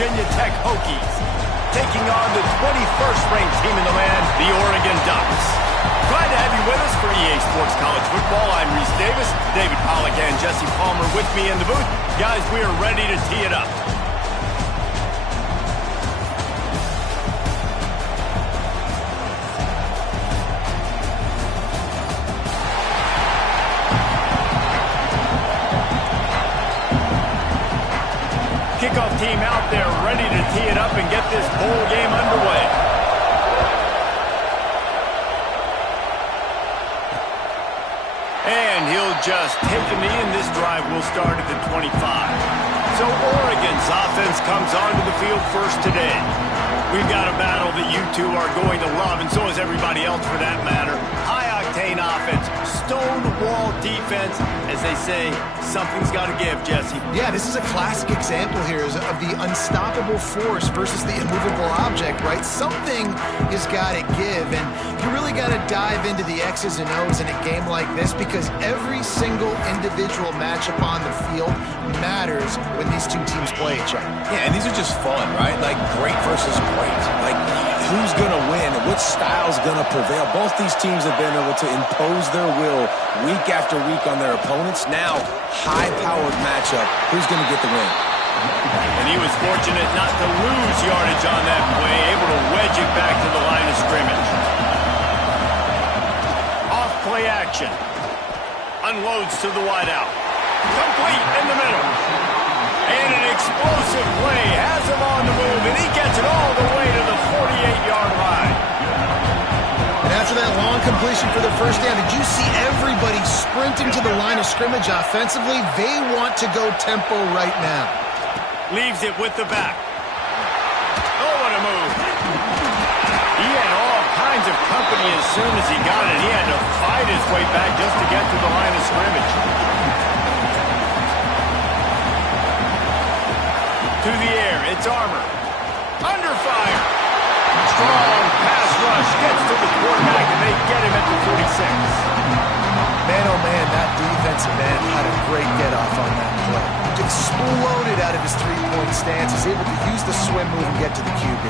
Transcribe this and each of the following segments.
Virginia Tech Hokies, taking on the 21st ranked team in the land, the Oregon Ducks. Glad to have you with us for EA Sports College Football. I'm Reese Davis, David Pollack and Jesse Palmer with me in the booth. Guys, we are ready to tee it up. Kickoff team out there ready to tee it up and get this bowl game underway. And he'll just take a knee, and this drive will start at the 25. So Oregon's offense comes onto the field first today. We've got a battle that you two are going to love, and so is everybody else for that matter. High-octane offense, stone-wall defense. As they say, something's got to give, Jesse. Yeah, this is a classic example here of the unstoppable force versus the immovable object, right? Something has got to give, and you really got to dive into the X's and O's in a game like this because every single individual matchup on the field matters when these two teams play each other. Yeah, and these are just fun, right? Like great versus great. Like who's going to win? Which style's going to prevail? Both these teams have been able to impose their will week after week on their opponents. Now, high-powered matchup. Who's going to get the win? And he was fortunate not to lose yardage on that play, able to wedge it back to the line of scrimmage. Off play action. Unloads to the wideout. Complete in the middle. And an explosive play has him on the move, and he gets it all the way to the 48-yard line. And after that long completion for the first down, did you see everybody sprinting to the line of scrimmage offensively? They want to go tempo right now. Leaves it with the back. Oh, what a move. He had all kinds of company as soon as he got it. He had to fight his way back just to get to the line of scrimmage. To the air, it's Armour. Under fire. Strong pass rush gets to the quarterback, and they get him at the 46. Man, oh man, that defensive end had a great get-off on that play. Exploded out of his three-point stance. He's able to use the swim move and get to the QB.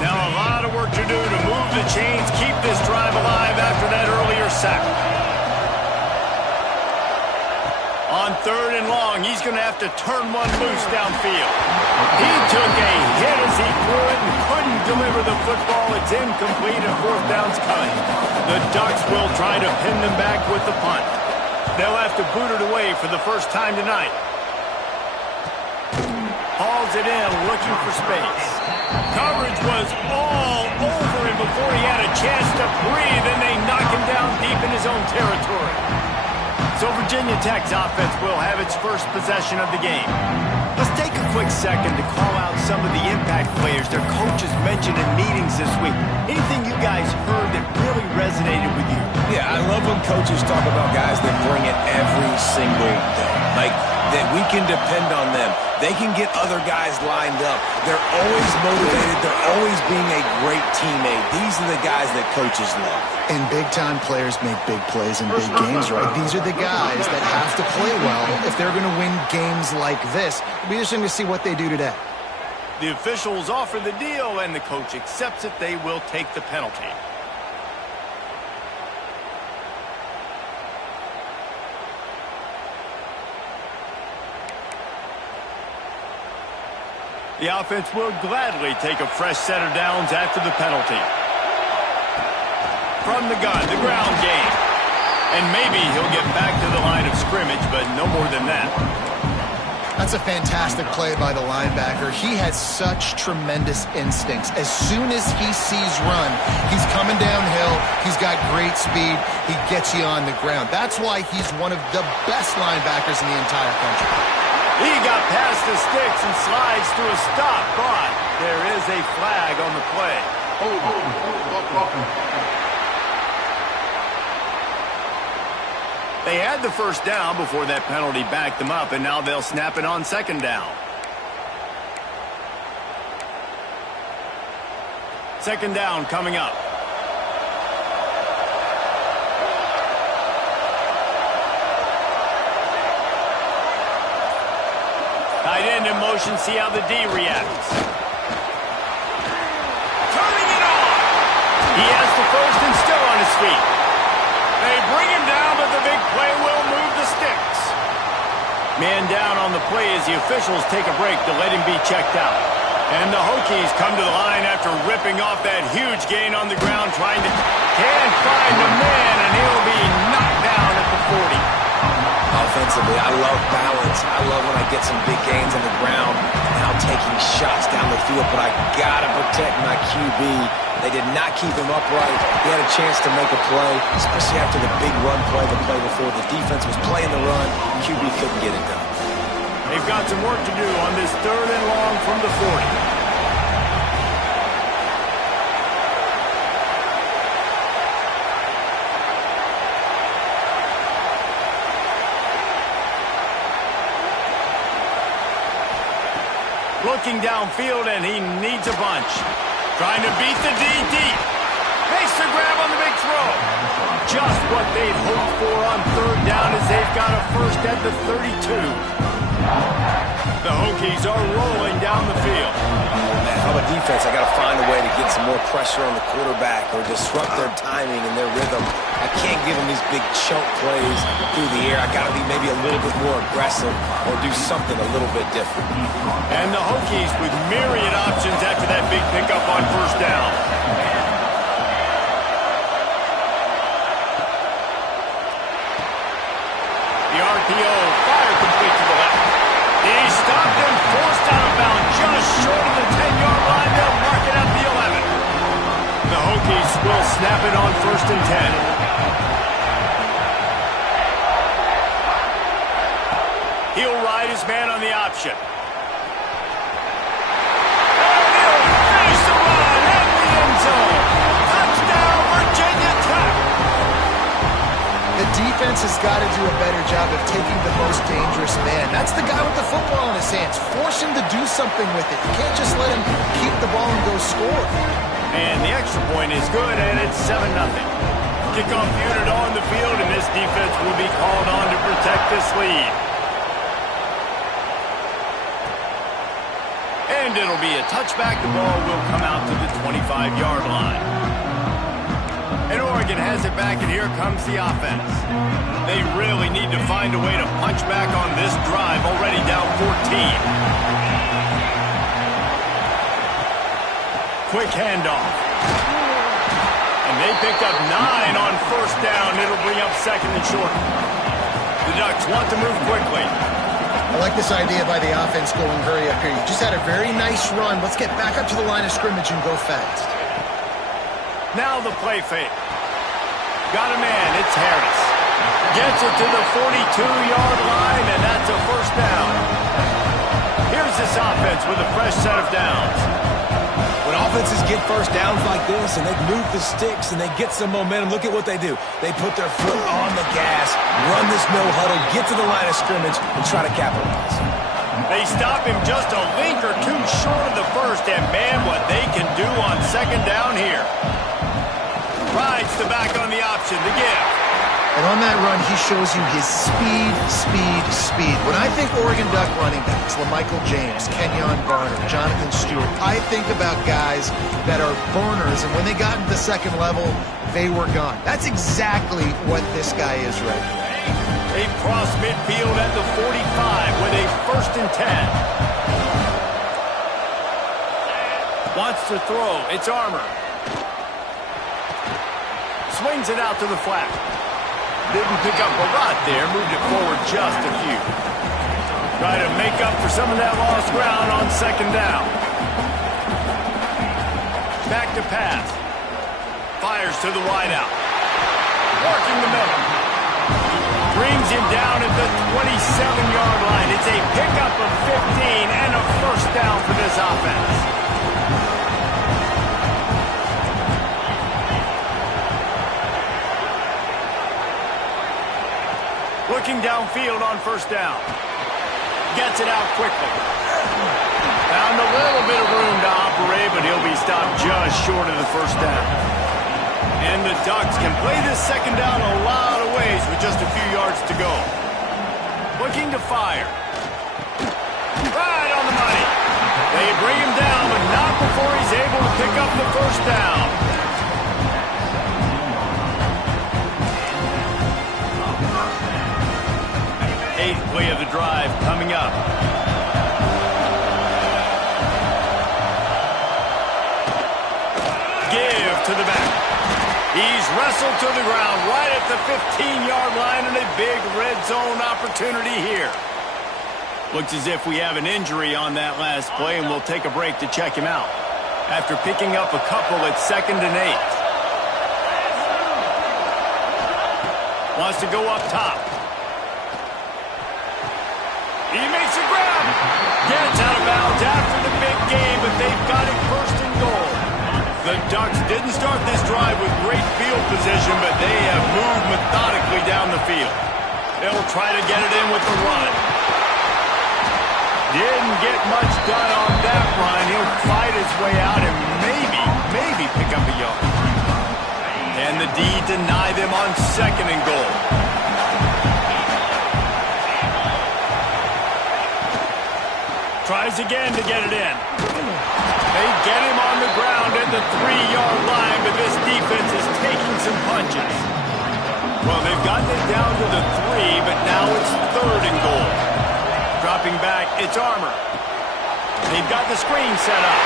Now a lot of work to do to move the chains, keep this drive alive after that earlier sack. On 3rd and long, he's going to have to turn one loose downfield. He took a hit as he threw it and couldn't deliver the football. It's incomplete and 4th down's coming. The Ducks will try to pin them back with the punt. They'll have to boot it away for the first time tonight. Hauls it in, looking for space. Coverage was all over him before he had a chance to breathe, and they knock him down deep in his own territory. So Virginia Tech's offense will have its first possession of the game. Let's take a quick second to call out some of the impact players their coaches mentioned in meetings this week. Anything you guys heard that really resonated with you? Yeah, I love when coaches talk about guys that bring it every single day. Like, that we can depend on them. They can get other guys lined up. They're always motivated. They're always being a great teammate. These are the guys that coaches love. And big-time players make big plays in big games, right? These are the guys that have to play well if they're going to win games like this. It'll be interesting to see what they do today. The officials offer the deal, and the coach accepts it. They will take the penalty. The offense will gladly take a fresh set of downs after the penalty. From the gun, the ground game. And maybe he'll get back to the line of scrimmage, but no more than that. That's a fantastic play by the linebacker. He has such tremendous instincts. As soon as he sees run, he's coming downhill. He's got great speed. He gets you on the ground. That's why he's one of the best linebackers in the entire country. He got past the sticks and slides to a stop, but there is a flag on the play. They had the first down before that penalty backed them up, and now they'll snap it on 2nd down. 2nd down coming up. Tight end in motion, see how the D reacts. Turning it on! He has the first and still on his feet. They bring him down, but the big play will move the sticks. Man down on the play as the officials take a break to let him be checked out. And the Hokies come to the line after ripping off that huge gain on the ground, trying to... Can't find a man, and he'll be knocked down at the 40. Offensively, I love balance. I love when I get some big gains on the ground. Now taking shots down the field, but I gotta protect my QB. They did not keep him upright. He had a chance to make a play, especially after the big run play the play before. The defense was playing the run. QB couldn't get it done. They've got some work to do on this 3rd and long from the 40. Looking downfield, and he needs a bunch. Trying to beat the D deep. Makes the grab on the big throw. Just what they'd hoped for on 3rd down as they've got a first at the 32. The Hokies are rolling down the field. Man, I'm a defense. I got to find a way to get some more pressure on the quarterback or disrupt their timing and their rhythm. I can't give them these big chunk plays through the air. I got to be maybe a little bit more aggressive or do something a little bit different. And the Hokies with myriad options after that big pickup on 1st down. The RPO fire complete to the left. He stopped and forced out of bounds just short of the 10-yard line. They'll mark it at the 11. The Hokies will snap it on 1st and 10. He'll ride his man on the option. And he'll finish the run in the end zone. Touchdown, Virginia Tech. The defense has got to do a better job of taking the most dangerous man. That's the guy with the football in his hands. Force him to do something with it. You can't just let him keep the ball and go score. And the extra point is good, and it's 7-0. Kickoff unit on the field, and this defense will be called on to protect this lead. And it'll be a touchback. The ball will come out to the 25-yard line. And Oregon has it back, and here comes the offense. They really need to find a way to punch back on this drive, already down 14. Quick handoff. And they picked up 9 on 1st down. It'll bring up 2nd and short. The Ducks want to move quickly. I like this idea by the offense going hurry up here. You just had a very nice run. Let's get back up to the line of scrimmage and go fast. Now the play fake. Got a man, it's Harris. Gets it to the 42-yard line, and that's a 1st down. Here's this offense with a fresh set of downs. When offenses get 1st downs like this and they move the sticks and they get some momentum, look at what they do. They put their foot on the gas, run this no-huddle, get to the line of scrimmage, and try to capitalize. They stop him just a link or two short of the 1st, and man, what they can do on 2nd down here. Rides the back on the option, the give. And on that run, he shows you his speed. When I think Oregon Duck running backs, LaMichael James, Kenyon Barner, Jonathan Stewart, I think about guys that are burners, and when they got into the 2nd level, they were gone. That's exactly what this guy is right now. They cross midfield at the 45 with a 1st and 10. Wants to throw. It's Armour. Swings it out to the flat. Didn't pick up a lot there. Moved it forward just a few. Try to make up for some of that lost ground on 2nd down. Back to pass. Fires to the wideout. Working the middle. Brings him down at the 27-yard line. It's a pickup of 15 and a 1st down for this offense. Looking downfield on 1st down. Gets it out quickly. Found a little bit of room to operate, but he'll be stopped just short of the 1st down. And the Ducks can play this 2nd down a lot of ways with just a few yards to go. Looking to fire. They bring him down, but not before he's able to pick up the first down. Eighth play of the drive coming up. Give to the back. He's wrestled to the ground right at the 15-yard line, and a big red zone opportunity here. Looks as if we have an injury on that last play, and we'll take a break to check him out. After picking up a couple at 2nd and 8. Wants to go up top. He makes a grab. Gets out of bounds after the big game, but they've got it first and goal. The Ducks didn't start this drive with great field position, but they have moved methodically down the field. They'll try to get it in with the run. Didn't get much done on that run. He'll fight his way out and maybe pick up a yard. And the D deny them on 2nd and goal. Tries again to get it in. They get him on the ground at the 3-yard line, but this defense is taking some punches. Well, they've gotten it down to the 3, but now it's 3rd and goal. Dropping back, it's Armour. They've got the screen set up.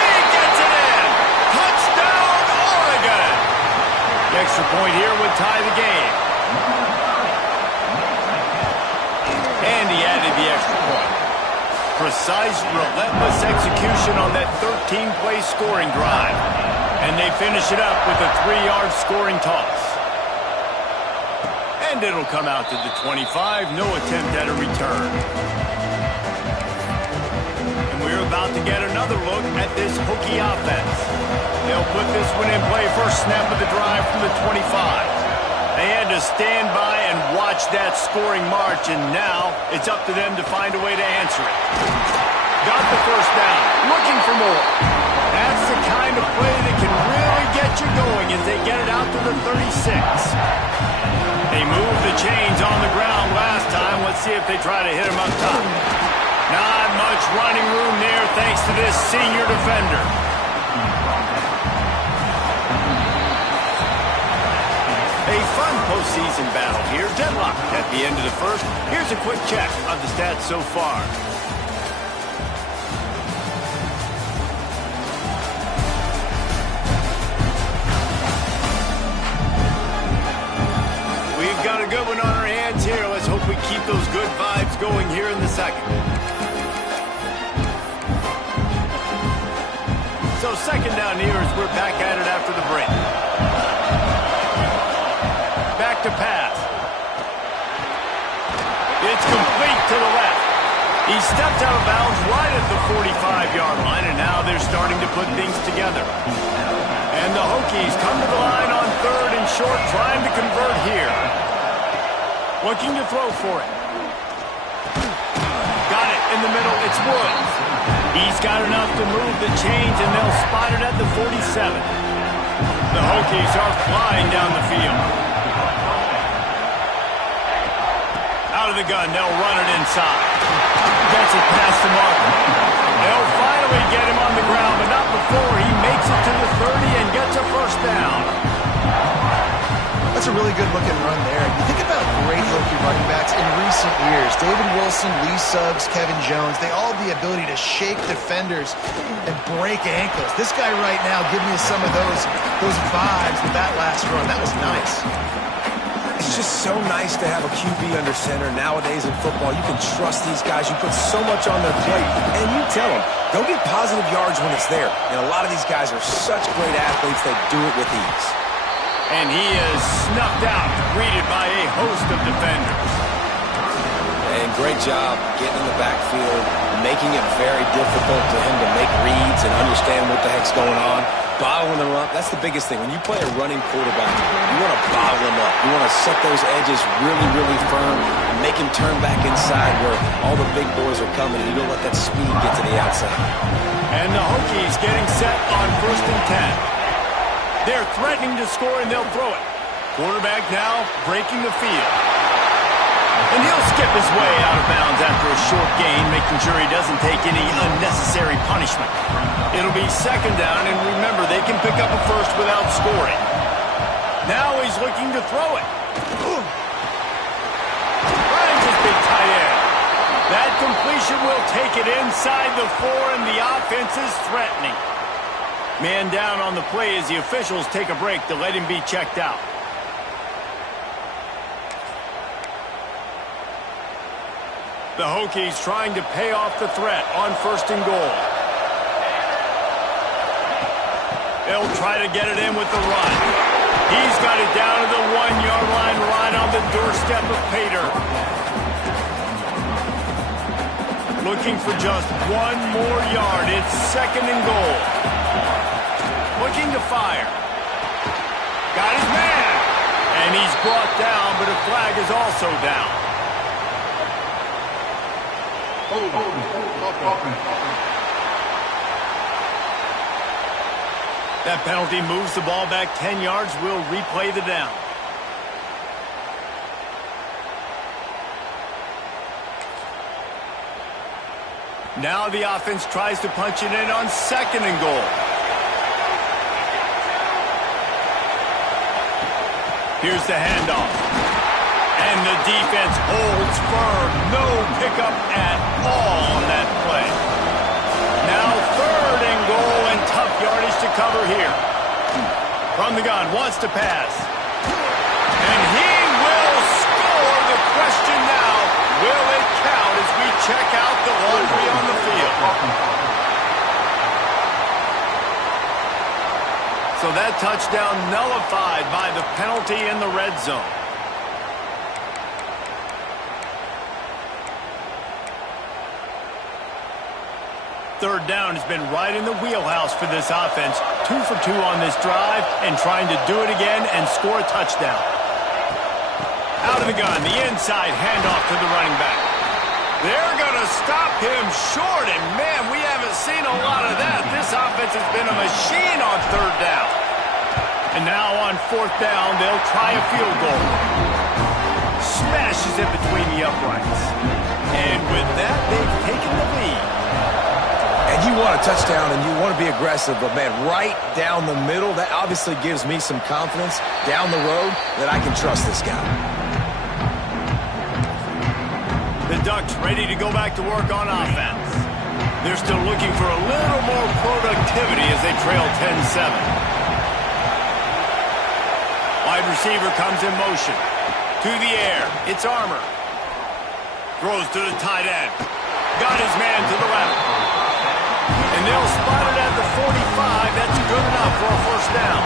He gets it in! Touchdown, Oregon! The extra point here would tie the game. And he added the extra point. Precise, relentless execution on that 13-play scoring drive. And they finish it up with a 3-yard scoring toss. And it'll come out to the 25. No attempt at a return. And we're about to get another look at this Hokie offense. They'll put this one in play first snap of the drive from the 25. They had to stand by and watch that scoring march, and now it's up to them to find a way to answer it. Got the first down, looking for more. That's the kind of play that can really get you going as they get it out to the 36. They moved the chains on the ground last time. Let's see if they try to hit him up top. Not much running room there thanks to this senior defender. A fun postseason battle here. Deadlocked at the end of the first. Here's a quick check of the stats so far. We've got a good one on our hands here. Let's hope we keep those good vibes going here in the second. So 2nd down here as we're back at it after the break. To pass. It's complete to the left. He stepped out of bounds right at the 45-yard line, and now they're starting to put things together. And the Hokies come to the line on 3rd and short, trying to convert here. Looking to throw for it. Got it in the middle. It's Woods. He's got enough to move the chains, and they'll spot it at the 47. The Hokies are flying down the field. Out of the gun, they'll run it inside. Gets it past the marker. They'll finally get him on the ground, but not before he makes it to the 30 and gets a first down. That's a really good looking run there. You think about great Hokie running backs in recent years. David Wilson, Lee Suggs, Kevin Jones, they all have the ability to shake defenders and break ankles. This guy right now giving you some of those vibes with that last run. That was nice. It's just so nice to have a QB under center. Nowadays in football, you can trust these guys. You put so much on their plate, and you tell them, go get positive yards when it's there. And a lot of these guys are such great athletes, they do it with ease. And he is snuffed out, greeted by a host of defenders. And great job getting in the backfield, making it very difficult for him to make reads and understand what the heck's going on. Bottling them up, that's the biggest thing. When you play a running quarterback, you want to bottle them up. You want to set those edges really, really firm and make him turn back inside where all the big boys are coming, and you don't let that speed get to the outside. And the Hokies getting set on 1st and 10. They're threatening to score, and they'll throw it. Quarterback now breaking the field. And he'll skip his way out of bounds after a short gain, making sure he doesn't take any unnecessary punishment. It'll be second down, and remember, they can pick up a first without scoring. Now he's looking to throw it. Finds his big tight end. That completion will take it inside the 4, and the offense is threatening. Man down on the play as the officials take a break to let him be checked out. The Hokies trying to pay off the threat on 1st and goal. They'll try to get it in with the run. He's got it down to the 1-yard line right on the doorstep of Pater. Looking for just 1 more yard. It's 2nd and goal. Looking to fire. Got his man. And he's brought down, but a flag is also down. That penalty moves the ball back 10 yards. We'll replay the down. Now the offense tries to punch it in on 2nd and goal. Here's the handoff. And the defense holds firm. No pickup at all on that play. Now 3rd and goal, and tough yardage to cover here. From the gun, wants to pass. And he will score. The question now, will it count as we check out the laundry on the field? So that touchdown nullified by the penalty in the red zone. Third down has been right in the wheelhouse for this offense. 2 for 2 on this drive and trying to do it again and score a touchdown. Out of the gun, the inside handoff to the running back. They're going to stop him short, and man, we haven't seen a lot of that. This offense has been a machine on 3rd down. And now on 4th down, they'll try a field goal. Smashes it between the uprights. And with that, they've taken the lead. And you want a touchdown and you want to be aggressive, but man, right down the middle, that obviously gives me some confidence down the road that I can trust this guy. The Ducks ready to go back to work on offense. They're still looking for a little more productivity as they trail 10-7. Wide receiver comes in motion. To the air. It's Armour. Throws to the tight end. Got his man to the left. And they'll spot it at the 45. That's good enough for a 1st down.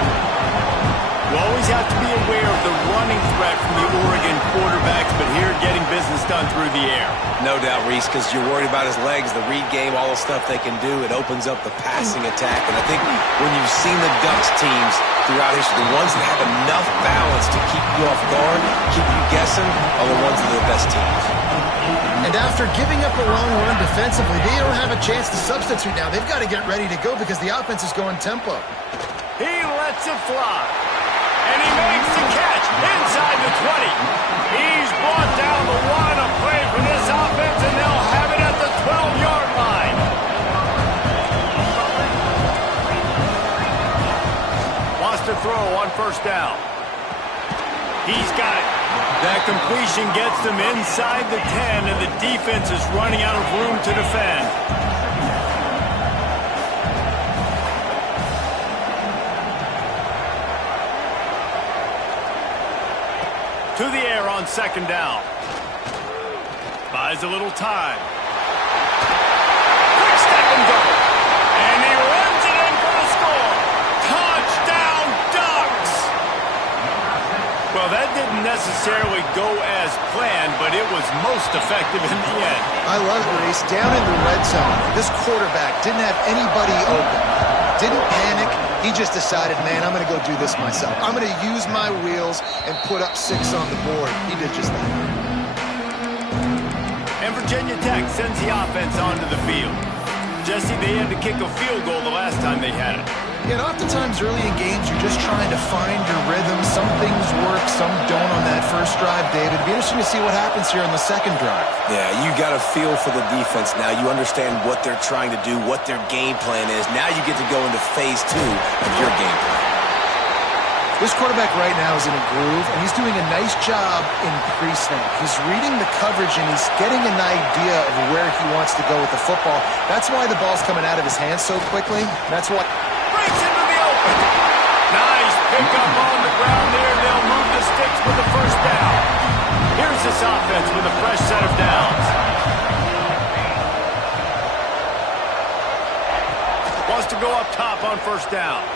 You always have to be aware of the running threat from the Oregon quarterbacks, but here getting business done through the air. No doubt, Reese, because you're worried about his legs, the read game, all the stuff they can do. It opens up the passing attack. And I think when you've seen the Ducks teams throughout history, the ones that have enough balance to keep you off guard, keep you guessing, are the ones that are the best teams. And after giving up a long run defensively, they don't have a chance to substitute now. They've got to get ready to go because the offense is going tempo. He lets it fly. And he makes the catch inside the 20. He's brought down the 1, a play for this offense, and they'll have it at the 12-yard line. Wants to throw on 1st down. He's got it. That completion gets them inside the 10, and the defense is running out of room to defend. To the air on 2nd down. Buys a little time. Quick step and go. And he runs it in for the score. Touchdown, Ducks! Well, that didn't necessarily go as planned, but it was most effective in the end. I love it, Reese. Down in the red zone, this quarterback didn't have anybody open. Didn't panic. He just decided, man, I'm going to go do this myself. I'm going to use my wheels and put up 6 on the board. He did just that. And Virginia Tech sends the offense onto the field. Jesse, they had to kick a field goal the last time they had it. Yeah, and oftentimes early in games, you're just trying to find your rhythm. some things work, some don't on that first drive, David. It'd be interesting to see what happens here on the second drive. Yeah, you got a feel for the defense now. You understand what they're trying to do, what their game plan is. Now you get to go into phase 2 of your game plan. This quarterback right now is in a groove, and he's doing a nice job in pre-snap. He's reading the coverage, and he's getting an idea of where he wants to go with the football. That's why the ball's coming out of his hands so quickly. That's why... Breaks into the open. Nice pickup on the ground there. They'll move the sticks with the first down. Here's this offense with a fresh set of downs. Wants to go up top on first down.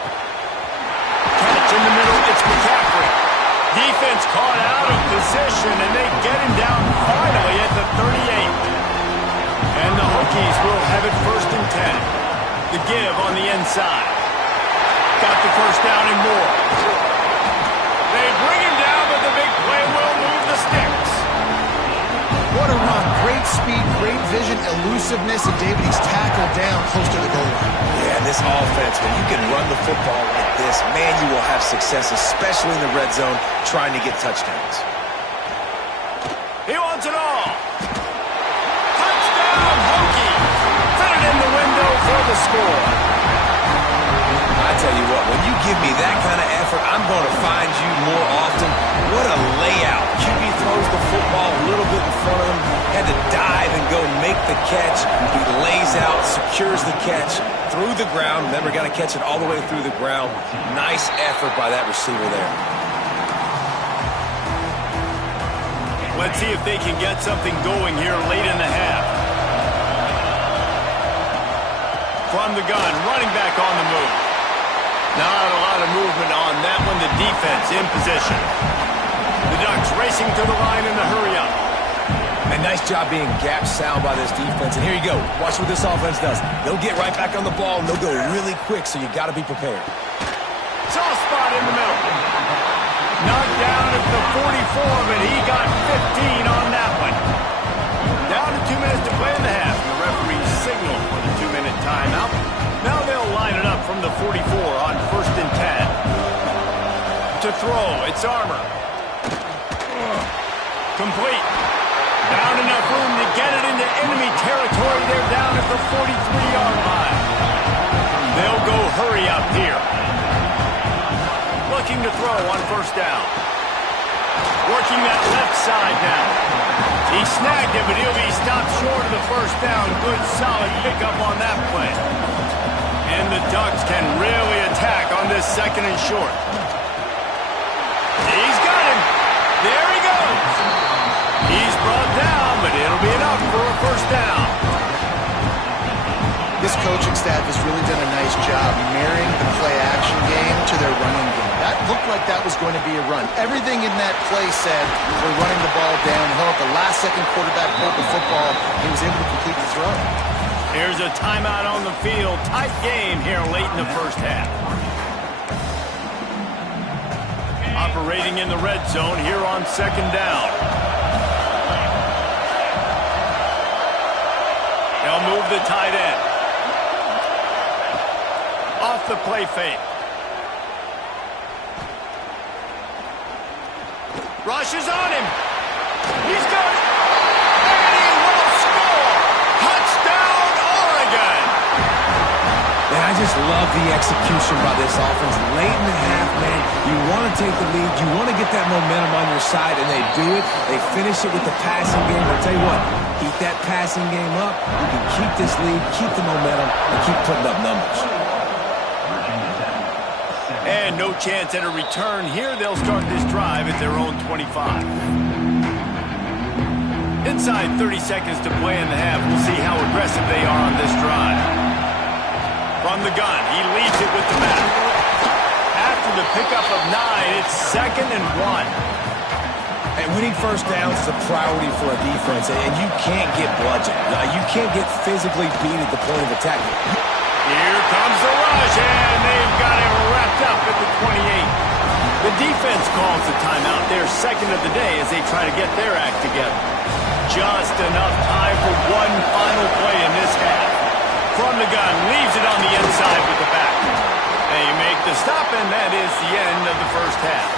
Catch in the middle, it's McCaffrey. Defense caught out of position, and they get him down finally at the 38. And the Hokies will have it 1st and 10. The give on the inside. Got the first down and more. They bring him down, but the big play will move the sticks. What a run. Great speed, great vision, elusiveness, and David, he's tackled down close to the goal line. Yeah, this offense, when you can run the football like this, man, you will have success, especially in the red zone, trying to get touchdowns. He wants it all. Touchdown, Hokies. Put it in the window for the score. I tell you what, when you give me that kind of effort, I'm going to find you more often. What a layout. QB throws the football a little bit in front of him, had to dive and go make the catch. He lays out, secures the catch through the ground. Remember, got to catch it all the way through the ground. Nice effort by that receiver there. Let's see if they can get something going here late in the half. From the gun, running back on the move. Not a lot of movement on that one. The defense in position. The Ducks racing to the line in the hurry-up. And nice job being gap sound by this defense. And here you go. Watch what this offense does. They'll get right back on the ball, and they'll go really quick, so you got to be prepared. Soft spot in the middle. Knocked down at the 44, but he got 15 on that one. Down to 2 minutes to play in the half. The referee signaled for the 2-minute timeout. Now they'll line it up from the 44 on 1st and 10. To throw, it's Armour. Complete. Down enough room to get it into enemy territory. They're down at the 43-yard line. They'll go hurry up here. Looking to throw on 1st down. Working that left side now. He snagged it, but he'll be stopped short of the 1st down. Good, solid pickup on that play. And the Ducks can really attack on this 2nd and short. He's got him. There he goes. He's brought down, but it'll be enough for a 1st down. This coaching staff has really done a nice job marrying the play-action game to their running game. That looked like that was going to be a run. Everything in that play said we're running the ball downhill. The last-second quarterback pulled the football. He was able to complete the throw. Here's a timeout on the field. Tight game here late in the 1st half. Operating in the red zone here on 2nd down. They'll move the tight end. Off the play fake. Rush is on him. He's got it. And he will score. Touchdown, Oregon. Man, I just love the execution by this offense. Late in the half, man, you want to take the lead. You want to get that momentum on your side, and they do it. They finish it with the passing game. I'll tell you what, keep that passing game up. You can keep this lead, keep the momentum, and keep putting up numbers. And no chance at a return here. They'll start this drive at their own 25. Inside 30 seconds to play in the half. We'll see how aggressive they are on this drive. From the gun, he leads it with the back. After the pickup of 9, it's 2nd and 1. And winning 1st downs is a priority for a defense, and you can't get bludgeoned. You can't get physically beat at the point of attack. Here comes the rush, and they've got him wrapped up at the 28. The defense calls the timeout, their 2nd of the day, as they try to get their act together. Just enough time for one final play in this half. From the gun, leaves it on the inside with the back. They make the stop, and that is the end of the 1st half.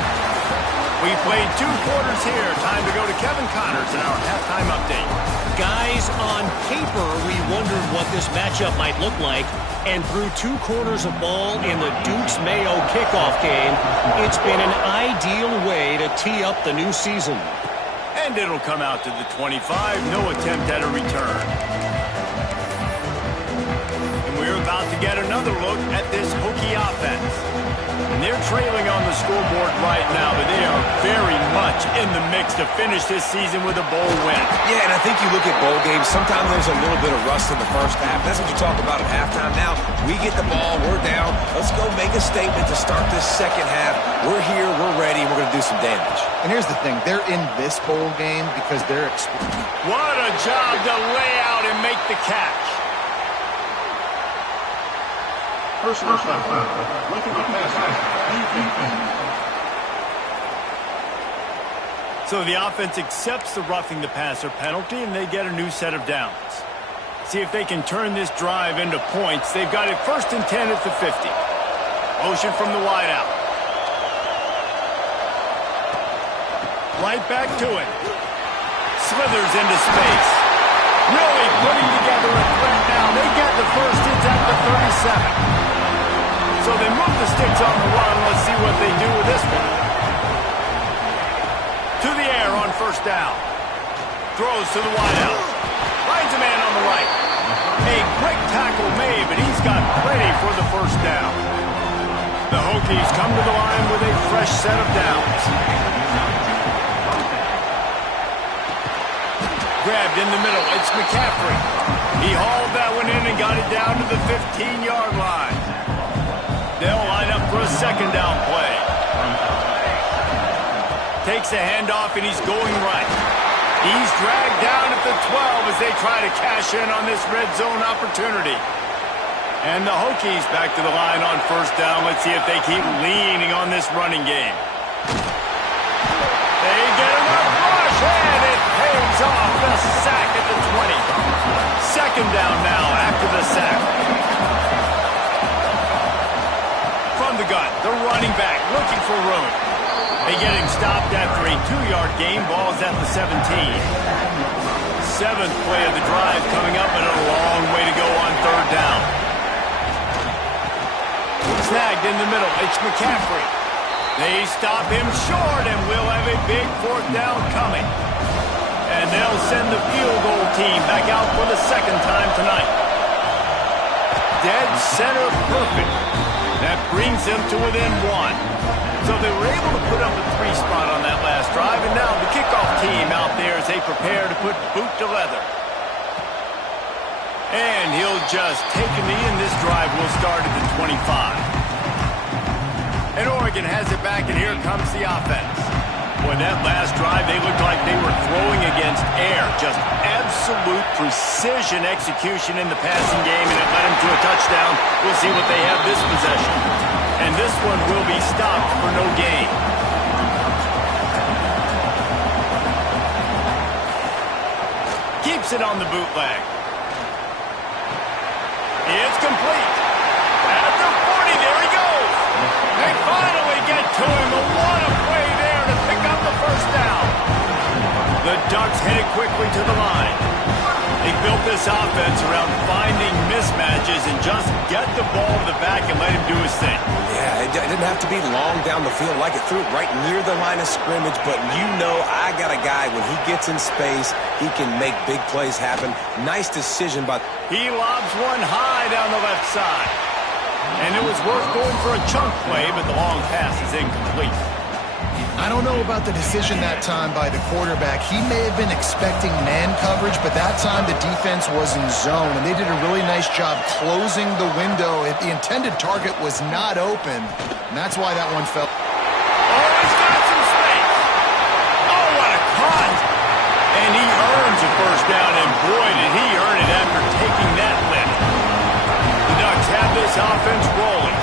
We played 2 quarters here. Time to go to Kevin Connors in our halftime update. Guys, on paper, we wondered what this matchup might look like. And through 2 quarters of ball in the Dukes-Mayo kickoff game, it's been an ideal way to tee up the new season. And it'll come out to the 25. No attempt at a return. And we're about to get another look at this Hokie offense. And they're trailing on the scoreboard right now, but they are very much in the mix to finish this season with a bowl win. Yeah, and I think you look at bowl games, sometimes there's a little bit of rust in the first half. That's what you talk about at halftime. Now, we get the ball, we're down. Let's go make a statement to start this second half. We're here, we're ready, and we're going to do some damage. And here's the thing. They're in this bowl game because they're experienced. What a job to lay out and make the catch. Personal foul. Roughing the passer. So the offense accepts the roughing the passer penalty, and they get a new set of downs. See if they can turn this drive into points. They've got it 1st and 10 at the 50. Motion from the wideout. Right back to it. Slithers into space. Really putting together a threat now. They get the first. It's at the 37. So they move the sticks on the run. Let's see what they do with this one. To the air on 1st down. Throws to the wideout. Finds a man on the right. A quick tackle made, but he's got plenty for the 1st down. The Hokies come to the line with a fresh set of downs. Grabbed in the middle. It's McCaffrey. He hauled that one in and got it down to the 15-yard line. They'll line up for a 2nd down play. Takes a handoff, and he's going right. He's dragged down at the 12 as they try to cash in on this red zone opportunity. And the Hokies back to the line on 1st down. Let's see if they keep leaning on this running game. They get enough rush, and it pays off. The sack at the 20. 2nd down now after the sack. From the gun, the running back looking for room. They get him stopped after a 2-yard gain. Ball's at the 17. 7th play of the drive coming up, and a long way to go on 3rd down. Snagged in the middle. It's McCaffrey. They stop him short, and we'll have a big 4th down coming. And they'll send the field goal team back out for the 2nd time tonight. Dead center perfect. That brings them to within 1. So they were able to put up a 3 spot on that last drive, and now the kickoff team out there as they prepare to put boot to leather. And he'll just take a knee, and this drive will start at the 25. And Oregon has it back, and here comes the offense. Boy, that last drive, they looked like they were throwing against air. Just absolute precision execution in the passing game, and it led them to a touchdown. We'll see what they have this possession. And this one will be stopped for no gain. Keeps it on the bootleg. It's complete. At the 40, there he goes. They finally get to him. But what a play there to pick up the 1st down. The Ducks headed quickly to the line. They built this offense around finding mismatches and just get the ball to the back and let him do his thing. Yeah, it didn't have to be long down the field. Like it threw it right near the line of scrimmage, but you know I got a guy, when he gets in space, he can make big plays happen. Nice decision by... He lobs one high down the left side. And it was worth going for a chunk play, but the long pass is incomplete. I don't know about the decision that time by the quarterback. He may have been expecting man coverage, but that time the defense was in zone, and they did a really nice job closing the window. The intended target was not open, and that's why that one fell. Oh, he's got some space. Oh, what a cut. And he earns a 1st down, and boy, did he earn it after taking that lift. The Ducks have this offense rolling.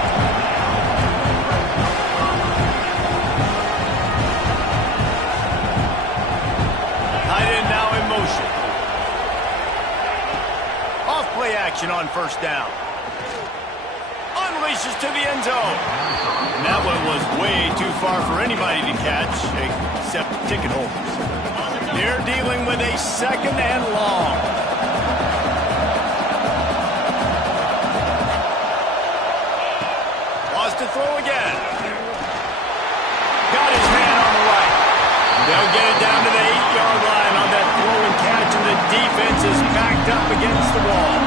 Off play action on 1st down. Unleashes marches to the end zone. And that one was way too far for anybody to catch, except ticket holders. They're dealing with a 2nd and long. Wants to throw again. Got his man on the right. They'll get it down to the 8-yard line on that throw and catch, and the defense is backed up against the wall.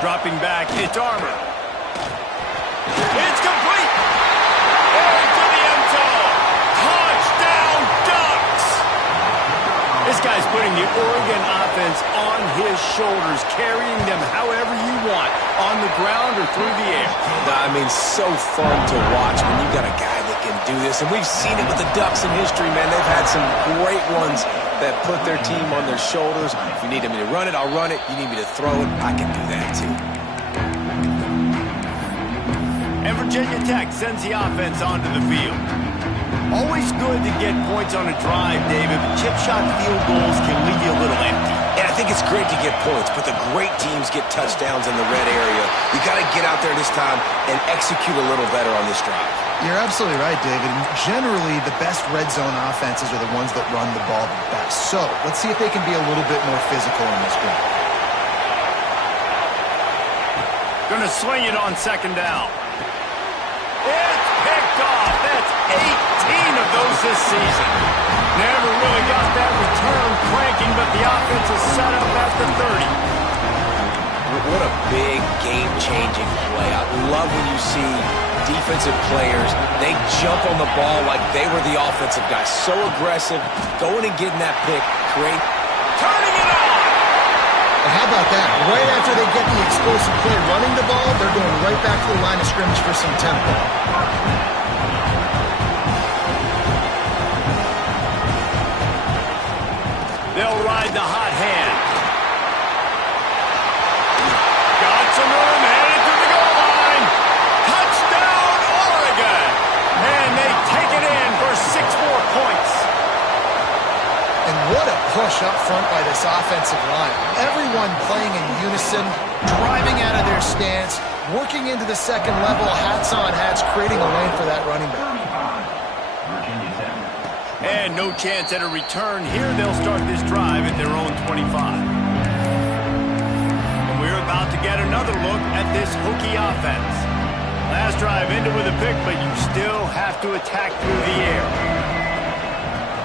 Dropping back, it's Armour. It's complete! Into the end zone! Touchdown, Ducks! This guy's putting the Oregon offense on his shoulders, carrying them however you want, on the ground or through the air. I mean, so fun to watch when you've got a guy that can do this. And we've seen it with the Ducks in history, man. They've had some great ones that put their team on their shoulders. If you need me to run it, I'll run it. You need me to throw it, I can do that too. And Virginia Tech sends the offense onto the field. Always good to get points on a drive, David, but chip shot field goals can leave you a little empty. And I think it's great to get points, but the great teams get touchdowns in the red area. You got to get out there this time and execute a little better on this drive. You're absolutely right, David. And generally, the best red zone offenses are the ones that run the ball the best. So let's see if they can be a little bit more physical in this drive. Gonna swing it on 2nd down. It's picked off. That's 18 of those this season. Never really got that return cranking, but the offense is set up at the 30. What a big game-changing play. I love when you see defensive players, they jump on the ball like they were the offensive guys. So aggressive, going and getting that pick, Turning it on! And how about that? Right after they get the explosive play running the ball, they're going right back to the line of scrimmage for some tempo. They'll ride the hot hand. Got some room, headed to the goal line. Touchdown, Oregon! And they take it in for 6 more points. And what a push up front by this offensive line. Everyone playing in unison, driving out of their stance, working into the 2nd level, hats on hats, creating a lane for that running back. And no chance at a return here. They'll start this drive at their own 25. And we're about to get another look at this Hokie offense. Last drive ended with a pick, but you still have to attack through the air.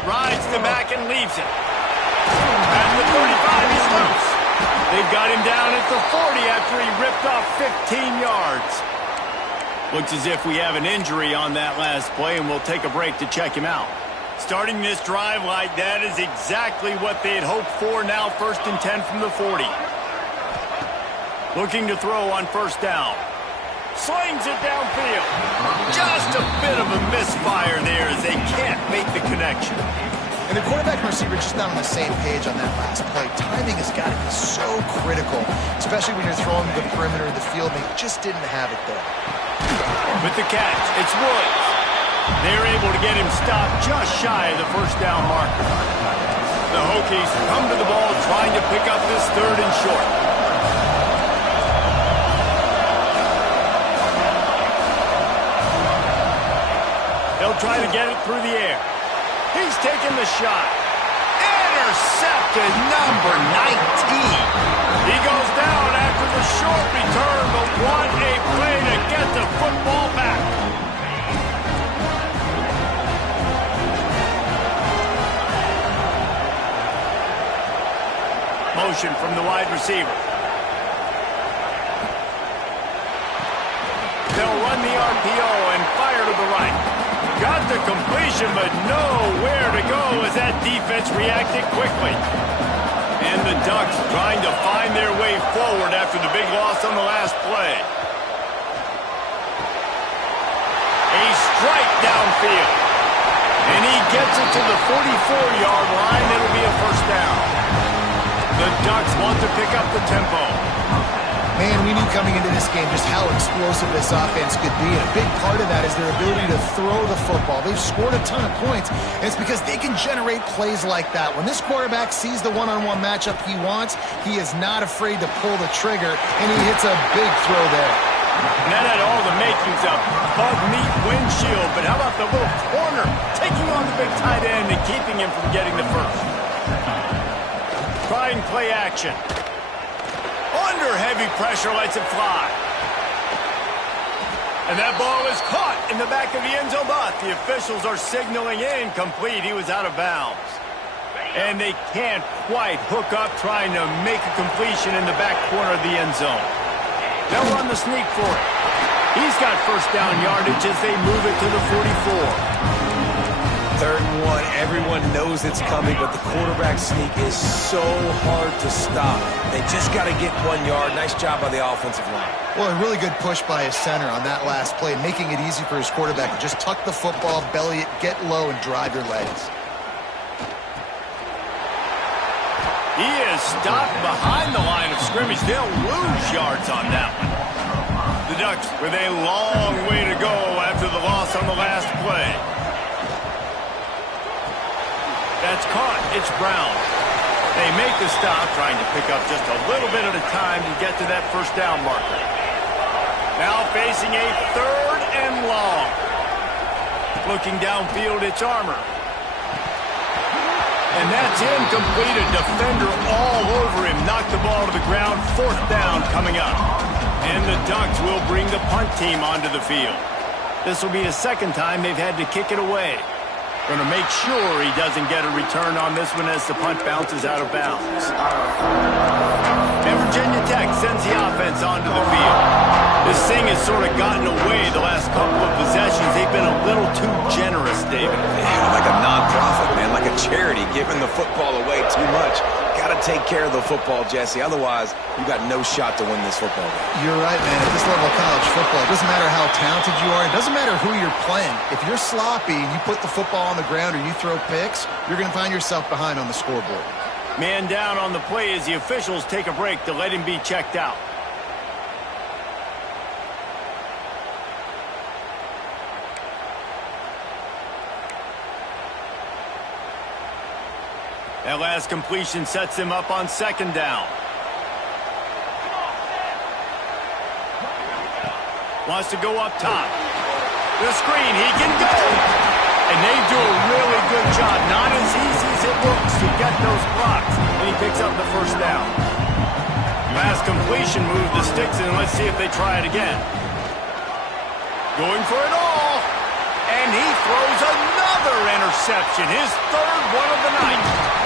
Rides the back and leaves it. At the 35, he's loose. They've got him down at the 40 after he ripped off 15 yards. Looks as if we have an injury on that last play, and we'll take a break to check him out. Starting this drive like that is exactly what they had hoped for. Now 1st and 10 from the 40. Looking to throw on 1st down. Slings it downfield. Just a bit of a misfire there as they can't make the connection. And the quarterback and receiver just not on the same page on that last play. Timing has got to be so critical, especially when you're throwing the perimeter of the field. They just didn't have it there. With the catch, it's Woods. They're able to get him stopped just shy of the 1st down marker. The Hokies come to the ball trying to pick up this 3rd and short. They'll try to get it through the air. He's taking the shot. Intercepted, number 19. He goes down after the short return, but what a play to get the football back. Motion from the wide receiver. They'll run the RPO and fire to the right. Got the completion, but nowhere to go as that defense reacted quickly. And the Ducks trying to find their way forward after the big loss on the last play. A strike downfield. And he gets it to the 44-yard line. It'll be a 1st down. The Ducks want to pick up the tempo. Man, we knew coming into this game just how explosive this offense could be, and a big part of that is their ability to throw the football. They've scored a ton of points, and it's because they can generate plays like that. When this quarterback sees the one-on-one matchup he wants, he is not afraid to pull the trigger, and he hits a big throw there. And that had all the makings of bug meat windshield, but how about the little corner taking on the big tight end and keeping him from getting the first? Trying play action. Under heavy pressure, lets it fly. And that ball is caught in the back of the end zone, but the officials are signaling incomplete. He was out of bounds. And they can't quite hook up trying to make a completion in the back corner of the end zone. They'll run the sneak for it. He's got first down yardage as they move it to the 44. 3rd and 1, everyone knows it's coming, but the quarterback sneak is so hard to stop. They just got to get 1 yard. Nice job by the offensive line. Well, a really good push by his center on that last play, making it easy for his quarterback to just tuck the football, belly it, get low, and drive your legs. He is stopped behind the line of scrimmage. They'll lose yards on that one. The Ducks with a long way to go after the loss on the last play. That's caught. It's Brown. They make the stop, trying to pick up just a little bit at a time to get to that first down marker. Now facing a 3rd and long. Looking downfield, it's Armour. And that's incomplete. A defender all over him. Knocked the ball to the ground. 4th down coming up. And the Ducks will bring the punt team onto the field. This will be the 2nd time they've had to kick it away. Going to make sure he doesn't get a return on this one as the punt bounces out of bounds. And Virginia Tech sends the offense onto the field. This thing has sort of gotten away the last couple of possessions. They've been a little too generous, David. Yeah, like a nonprofit, man, like a charity, giving the football away too much. Got to take care of the football, Jesse. Otherwise, you got no shot to win this football game. You're right, man. At this level of college football, it doesn't matter how talented you are. It doesn't matter who you're playing. If you're sloppy and you put the football on the ground or you throw picks, you're going to find yourself behind on the scoreboard. Man down on the play as the officials take a break to let him be checked out. That last completion sets him up on 2nd down. Wants to go up top. The screen, he can go. And they do a really good job. Not as easy as it looks to get those blocks. And he picks up the first down. Last completion moved the sticks in. Let's see if they try it again. Going for it all. And he throws another interception. His 3rd one of the night.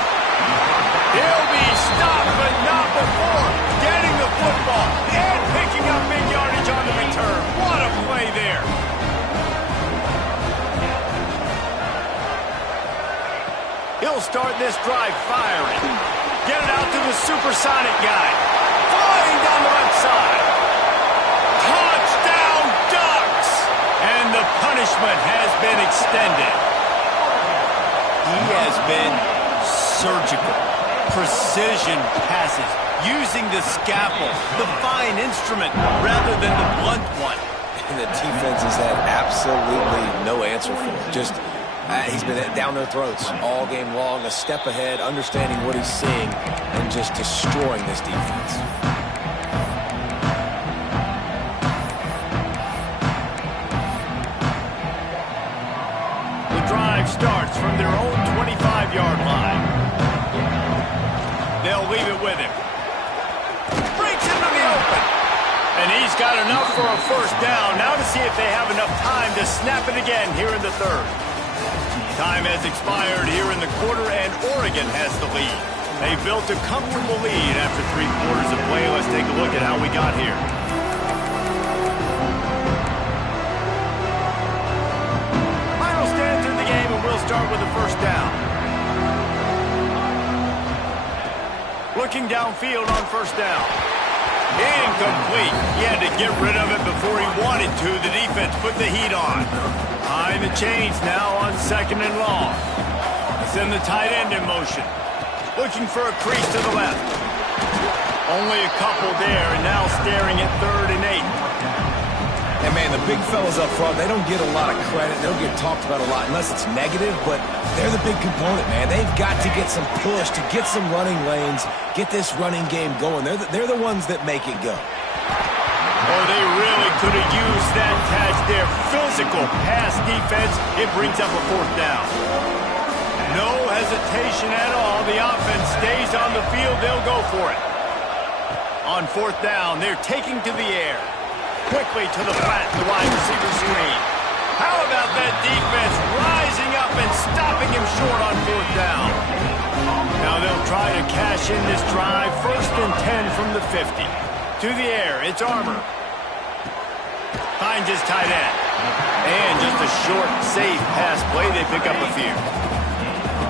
He'll be stopped, but not before getting the football and picking up big yardage on the return. What a play there. He'll start this drive firing. Get it out to the supersonic guy. Flying down the left side. Touchdown, Ducks! And the punishment has been extended. He has been surgical. Precision passes, using the scalpel, the fine instrument, rather than the blunt one. And the defense has had absolutely no answer for him. Just, he's been down their throats all game long, a step ahead, understanding what he's seeing, and just destroying this defense. The drive starts from their own 25-yard line. They'll leave it with him. Breaks into the open. And he's got enough for a first down. Now to see if they have enough time to snap it again here in the 3rd. Time has expired here in the quarter, and Oregon has the lead. They built a comfortable lead after 3 quarters of play. Let's take a look at how we got here. Final stands in the game, and we'll start with the first down. Looking downfield on first down. Incomplete. He had to get rid of it before he wanted to. The defense put the heat on. Behind the chains now on 2nd and long. Send the tight end in motion. Looking for a crease to the left. Only a couple there, and now staring at 3rd and 8. And, man, the big fellas up front, they don't get a lot of credit. They don't get talked about a lot unless it's negative, but they're the big component, man. They've got to get some push, to get some running lanes, get this running game going. They're the ones that make it go. Oh, they really could have used that catch there. Physical pass defense. It brings up a 4th down. No hesitation at all. The offense stays on the field. They'll go for it. On 4th down, they're taking to the air. Quickly to the flat, the wide receiver screen. How about that defense rising up and stopping him short on 4th down? Now they'll try to cash in this drive. 1st and 10 from the 50. To the air, it's Armour. Finds his tight end. And just a short, safe pass play. They pick up a few.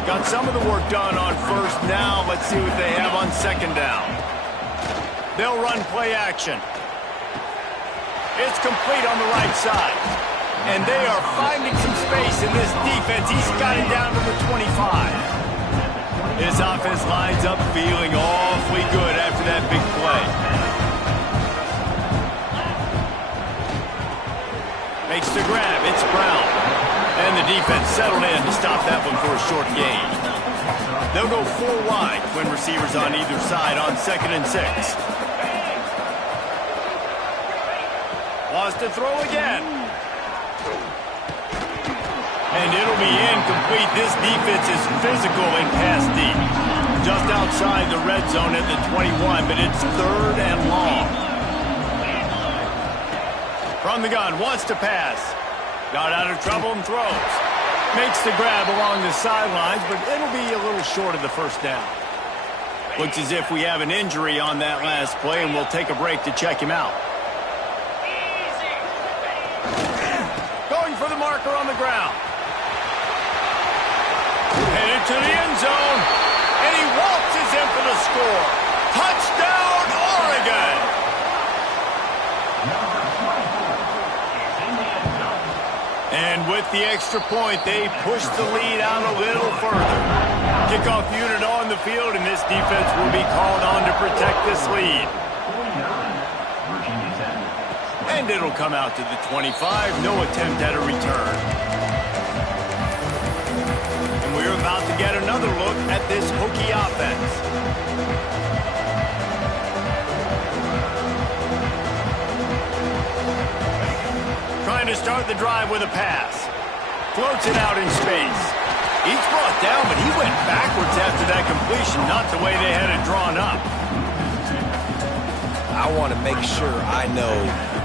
Got some of the work done on 1st down. Let's see what they have on 2nd down. They'll run play action. It's complete on the right side. And they are finding some space in this defense. He's got it down to the 25. This offense lines up feeling awfully good after that big play. Makes the grab. It's Brown. And the defense settled in to stop that one for a short gain. They'll go 4 wide when receivers on either side on 2nd and 6. Wants to throw again. And it'll be incomplete. This defense is physical and pass deep. Just outside the red zone at the 21, but it's 3rd and long. From the gun, wants to pass. Got out of trouble and throws. Makes the grab along the sidelines, but it'll be a little short of the 1st down. Looks as if we have an injury on that last play, and we'll take a break to check him out. Going for the marker on the ground. Headed to the end zone. And he waltzes in for the score. Touchdown, Oregon! And with the extra point, they push the lead out a little further. Kickoff unit on the field, and this defense will be called on to protect this lead. And it'll come out to the 25. No attempt at a return. And we're about to get another look at this Hokie offense. Trying to start the drive with a pass. Floats it out in space. He's brought down, but he went backwards after that completion, not the way they had it drawn up. I want to make sure I know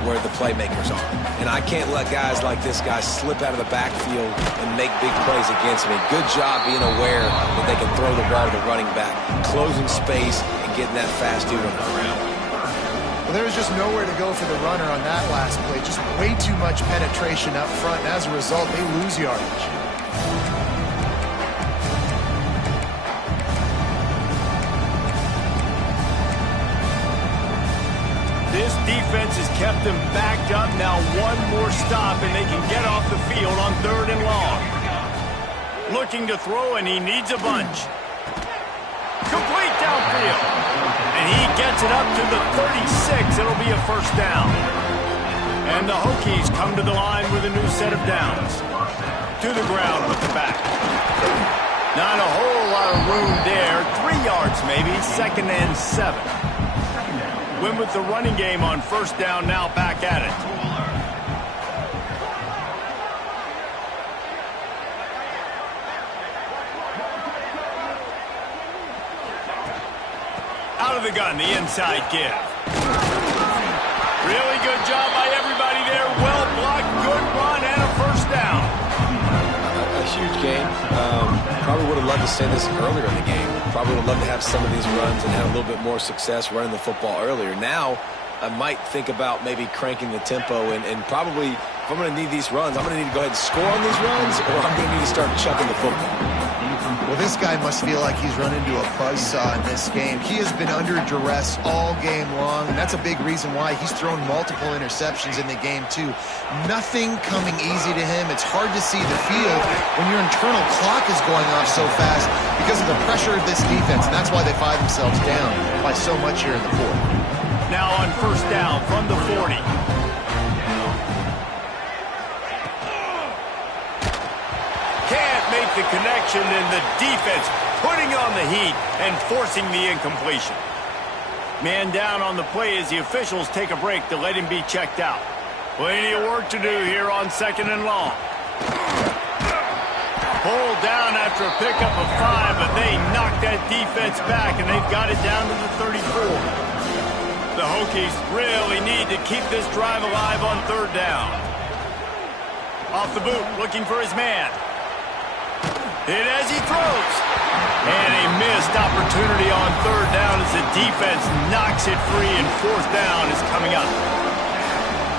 where the playmakers are. And I can't let guys like this guy slip out of the backfield and make big plays against me. Good job being aware that they can throw the ball to the running back, closing space, and getting that fast dude on the ground. Well, there was just nowhere to go for the runner on that last play. Just way too much penetration up front, and as a result, they lose yardage. This defense has kept them backed up. Now one more stop, and they can get off the field on 3rd and long. Looking to throw, and he needs a bunch. Complete downfield. And he gets it up to the 36. It'll be a 1st down. And the Hokies come to the line with a new set of downs. To the ground with the back. Not a whole lot of room there. 3 yards maybe. 2nd and 7. Win with the running game on 1st down, now back at it. Out of the gun, the inside give. Really good job by everybody there. Well blocked, good run, and a 1st down. A huge game. Probably would have loved to say this earlier in the game. Probably would love to have some of these runs and have a little bit more success running the football earlier. Now, I might think about maybe cranking the tempo and probably, if I'm going to need these runs, I'm going to need to go ahead and score on these runs, or I'm going to need to start chucking the football. Well, this guy must feel like he's run into a buzzsaw in this game. He has been under duress all game long, and that's a big reason why he's thrown multiple interceptions in the game, too. Nothing coming easy to him. It's hard to see the field when your internal clock is going off so fast because of the pressure of this defense, and that's why they find themselves down by so much here in the fourth. Now on first down from the 40. Make the connection, and the defense putting on the heat and forcing the incompletion. Man down on the play as the officials take a break to let him be checked out. Plenty of work to do here on 2nd and long. Pulled down after a pickup of 5, but they knocked that defense back, and they've got it down to the 34. The Hokies really need to keep this drive alive on 3rd down. Off the boot, looking for his man. Hit as he throws. And a missed opportunity on 3rd down as the defense knocks it free, and 4th down is coming up.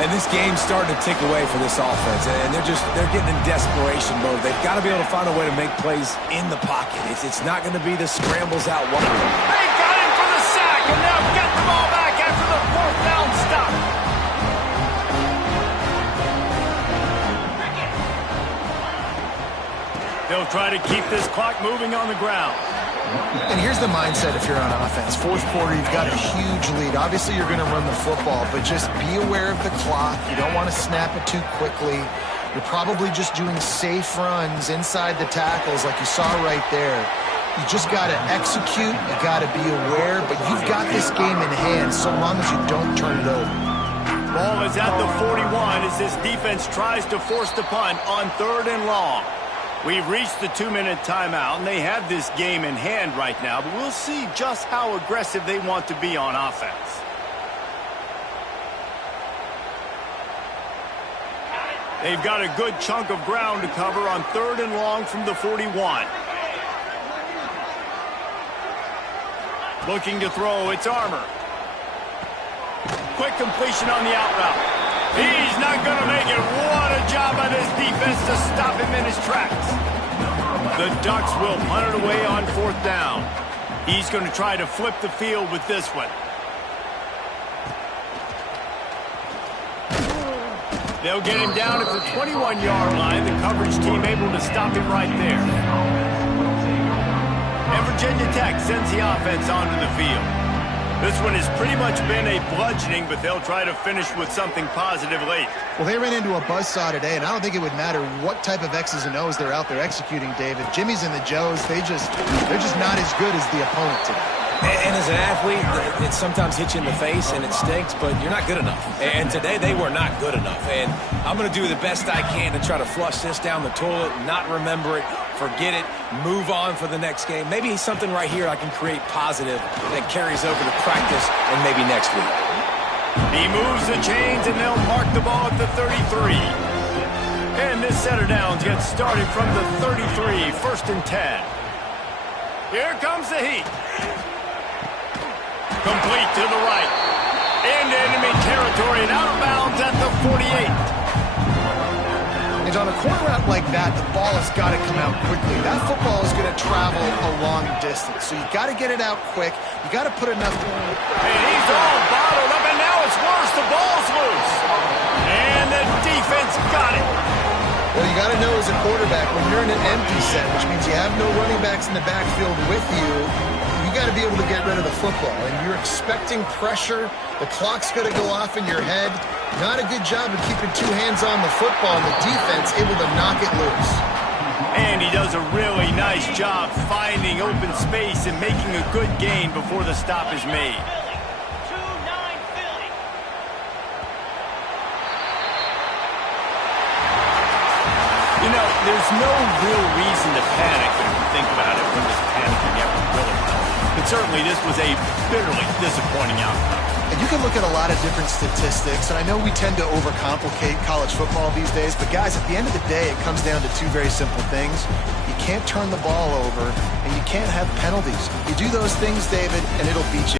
And this game's starting to tick away for this offense, and they're getting in desperation mode. They've got to be able to find a way to make plays in the pocket. It's not going to be the scrambles out wide. They got him for the sack, and now get the ball back after the 4th down stop. They'll try to keep this clock moving on the ground. And here's the mindset if you're on offense. 4th quarter, you've got a huge lead. Obviously, you're going to run the football, but just be aware of the clock. You don't want to snap it too quickly. You're probably just doing safe runs inside the tackles like you saw right there. You just got to execute. You got to be aware, but you've got this game in hand so long as you don't turn it over. Ball is at the 41 as this defense tries to force the punt on 3rd and long. We've reached the 2-minute timeout, and they have this game in hand right now, but we'll see just how aggressive they want to be on offense. They've got a good chunk of ground to cover on 3rd and long from the 41. Looking to throw, it's Armour. Quick completion on the out route. He's not going to make it. What a job by this defense to stop him in his tracks. The Ducks will punt it away on 4th down. He's going to try to flip the field with this one. They'll get him down at the 21-yard line. The coverage team able to stop him right there. And Virginia Tech sends the offense onto the field. This one has pretty much been a bludgeoning, but they'll try to finish with something positive late. Well, they ran into a buzzsaw today, and I don't think it would matter what type of X's and O's they're out there executing, David. Jimmy's and the Joes, they're just not as good as the opponent today. And as an athlete, it sometimes hits you in the face and it stinks, but you're not good enough. And today they were not good enough. And I'm going to do the best I can to try to flush this down the toilet, not remember it, forget it, move on for the next game. Maybe something right here I can create positive that carries over to practice and maybe next week. He moves the chains, and they'll mark the ball at the 33. And this set of downs gets started from the 33, 1st and 10. Here comes the heat. Complete to the right. Into enemy territory and out of bounds at the 48. And on a corner route like that, the ball has got to come out quickly. That football is going to travel a long distance, so you got to get it out quick. You got to put enough. And he's all bottled up, and now it's worse. The ball's loose. And the defense got it. Well, you got to know as a quarterback, when you're in an empty set, which means you have no running backs in the backfield with you, you got to be able to get rid of the football. And you're expecting pressure. The clock's going to go off in your head. Not a good job of keeping 2 hands on the football, and the defense able to knock it loose. And he does a really nice job finding open space and making a good gain before the stop is made. You know, there's no real reason to panic when you think about it. When does panicking ever really help? But certainly this was a bitterly disappointing outcome. And you can look at a lot of different statistics, and I know we tend to overcomplicate college football these days, but guys, at the end of the day, it comes down to 2 very simple things. You can't turn the ball over, and you can't have penalties. You do those things, David, and it'll beat you.